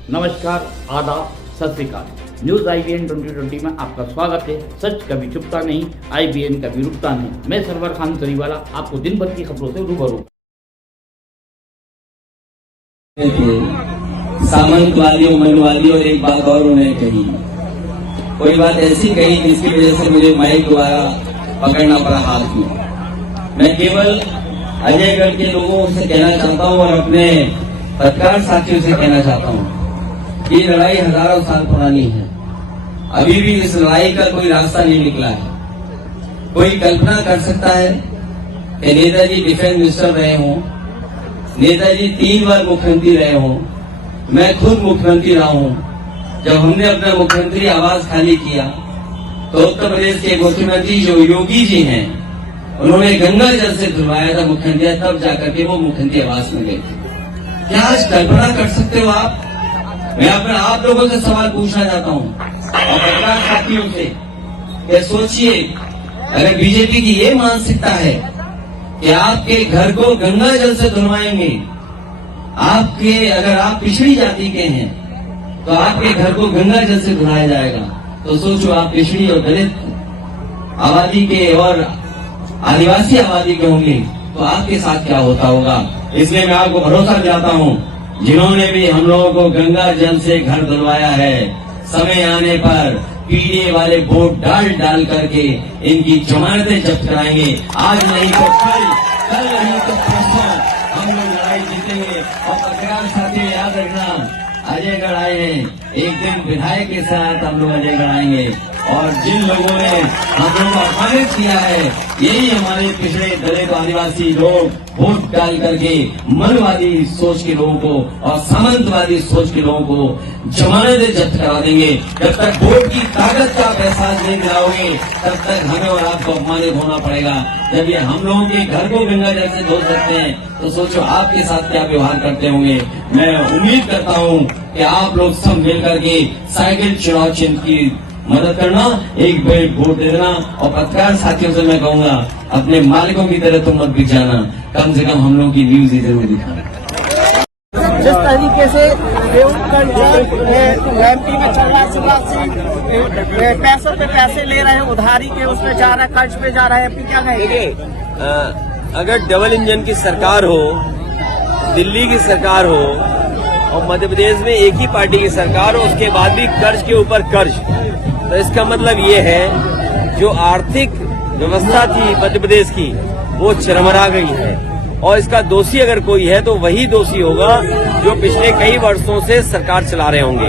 नमस्कार, आदाब, सत श्री अकाल। न्यूज IBN 2020 में आपका स्वागत है। सच कभी छुपता नहीं, IBN कभी रुकता नहीं। मैं सरवर खान तरीवाला आपको दिन भर की खबरों से रूबरू। सामंतवादियों, मनवादियों और एक बात और उन्होंने कही, कोई बात ऐसी कही जिसकी वजह से मुझे माइक द्वारा पकड़ना पड़ा हाथ में। मैं केवल अजयगढ़ के लोगों से कहना चाहता हूं और अपने पत्रकार साथियों से कहना चाहता हूं, ये लड़ाई हजारों साल पुरानी है। अभी भी इस लड़ाई का कोई रास्ता नहीं निकला है। कोई कल्पना कर सकता है कि नेताजी डिफेंस मिनिस्टर रहे हों, नेताजी 3 बार मुख्यमंत्री रहे हों, मैं खुद मुख्यमंत्री रहा हूं। जब हमने अपना मुख्यमंत्री आवास खाली किया तो उत्तर प्रदेश के मुख्यमंत्री जो योगी जी हैं, उन्होंने गंगा जल से धुलवाया था मुख्यमंत्री, तब जाकर के वो मुख्यमंत्री आवास में गए थे। क्या आज कल्पना कर सकते हो आप? मैं अपने आप लोगों से सवाल पूछना चाहता हूं और पत्रकार साथियों से कि सोचिए, अगर बीजेपी की ये मानसिकता है कि आपके घर को गंगा जल से धुलवाएंगे, अगर आप पिछड़ी जाति के हैं तो आपके घर को गंगा जल से धुलाया जाएगा, तो सोचो आप पिछड़ी और दलित आबादी के और आदिवासी आबादी के होंगे तो आपके साथ क्या होता होगा। इसलिए मैं आपको भरोसा दिलाता हूं, जिन्होंने भी हम लोगों को गंगा जल से घर धुलवाया है, समय आने पर पीने वाले वोट डाल करके इनकी जमानतें जब्त कराएंगे। आज नहीं तो कल नहीं तो परसों हम लोग लड़ाई जीतेंगे। और पत्रकार साथी याद रखना, अजयगढ़ आए हैं, एक दिन विधायक के साथ हम लोग अजयगढ़ आएंगे और जिन लोगों ने हम लोगों को अपमानित किया है, यही हमारे पिछड़े दलित आदिवासी लोग वोट डाल करके मनवादी सोच के लोगों को और सामंतवादी सोच के लोगों को जमानतें जब्त करा देंगे। जब तक वोट की ताकत का आप एहसास नहीं दिलाओगे, तब तक हमें और आपको अपमानित होना पड़ेगा। जब ये हम लोगों के घर को गंगा जल से धो सकते हैं, तो सोचो आपके साथ क्या व्यवहार करते होंगे। मैं उम्मीद करता हूँ कि आप लोग सब मिलकर के साइकिल चुनाव चिन्ह की मदद करना, एक बेर वोट दे देना। और पत्रकार साथियों से मैं कहूंगा, अपने मालिकों की तरह तुम मत बिक जाना, कम से कम हम लोगों की न्यूज जरूर दिखाना। जिस तरीके से MP में चल रहा है, शिवराज सिंह पैसों पे पैसे ले रहे हैं, उधारी के उसमें जा रहा है, कर्ज पे जा रहा है, MP क्या कहेंगे? अगर डबल इंजन की सरकार हो, दिल्ली की सरकार हो और मध्य प्रदेश में एक ही पार्टी की सरकार हो, उसके बाद भी कर्ज के ऊपर कर्ज, तो इसका मतलब ये है जो आर्थिक व्यवस्था थी मध्य प्रदेश की वो चरमरा गई है। और इसका दोषी अगर कोई है तो वही दोषी होगा जो पिछले कई वर्षों से सरकार चला रहे होंगे।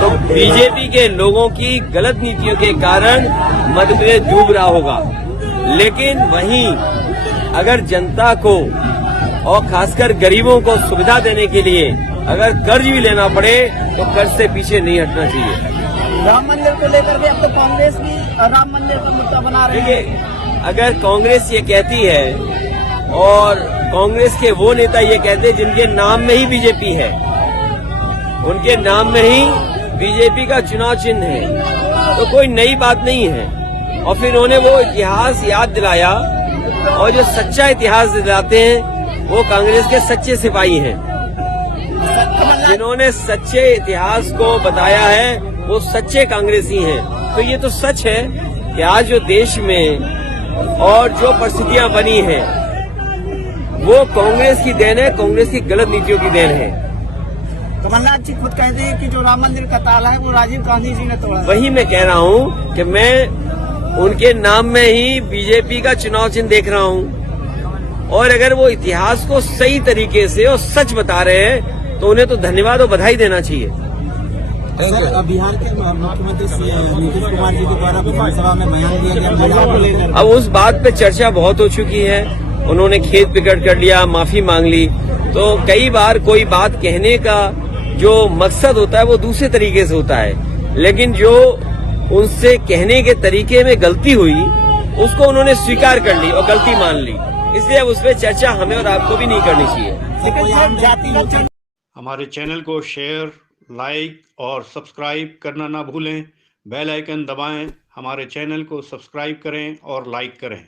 तो बीजेपी के लोगों की गलत नीतियों के कारण मध्य प्रदेश डूब रहा होगा। लेकिन वहीं अगर जनता को और खासकर गरीबों को सुविधा देने के लिए अगर कर्ज भी लेना पड़े तो कर्ज से पीछे नहीं हटना चाहिए। राम मंदिर को लेकर के अब तो कांग्रेस भी राम मंदिर का मुद्दा बना रही है। अगर कांग्रेस ये कहती है और कांग्रेस के वो नेता ये कहते हैं जिनके नाम में ही बीजेपी है, उनके नाम में ही बीजेपी का चुनाव चिन्ह है, तो कोई नई बात नहीं है। और फिर उन्होंने वो इतिहास याद दिलाया, और जो सच्चा इतिहास दिलाते हैं वो कांग्रेस के सच्चे सिपाही हैं। जिन्होंने सच्चे इतिहास को बताया है वो सच्चे कांग्रेसी हैं। तो ये तो सच है कि आज जो देश में और जो परिस्थितियां बनी हैं वो कांग्रेस की देन है, कांग्रेस की गलत नीतियों की देन है। कमलनाथ जी खुद कहते हैं कि जो राम मंदिर का ताला है वो राजीव गांधी जी ने तोड़ा। वही मैं कह रहा हूँ कि मैं उनके नाम में ही बीजेपी का चुनाव चिन्ह देख रहा हूँ। और अगर वो इतिहास को सही तरीके से और सच बता रहे हैं तो उन्हें तो धन्यवाद और बधाई देना चाहिए। सर, बिहार के मुख्यमंत्री नीतीश कुमार जी के द्वारा विधानसभा में बयान दिया गया, अब उस बात पे चर्चा बहुत हो चुकी है। उन्होंने खेत प्रकट कर लिया, माफी मांग ली। तो कई बार कोई बात कहने का जो मकसद होता है वो दूसरे तरीके से होता है, लेकिन जो उनसे कहने के तरीके में गलती हुई उसको उन्होंने स्वीकार कर ली और गलती मान ली। इसलिए अब उस पर चर्चा हमें और आपको भी नहीं करनी चाहिए। हमारे चैनल को शेयर, लाइक और सब्सक्राइब करना ना भूलें। बेल आइकन दबाएं, हमारे चैनल को सब्सक्राइब करें और लाइक करें।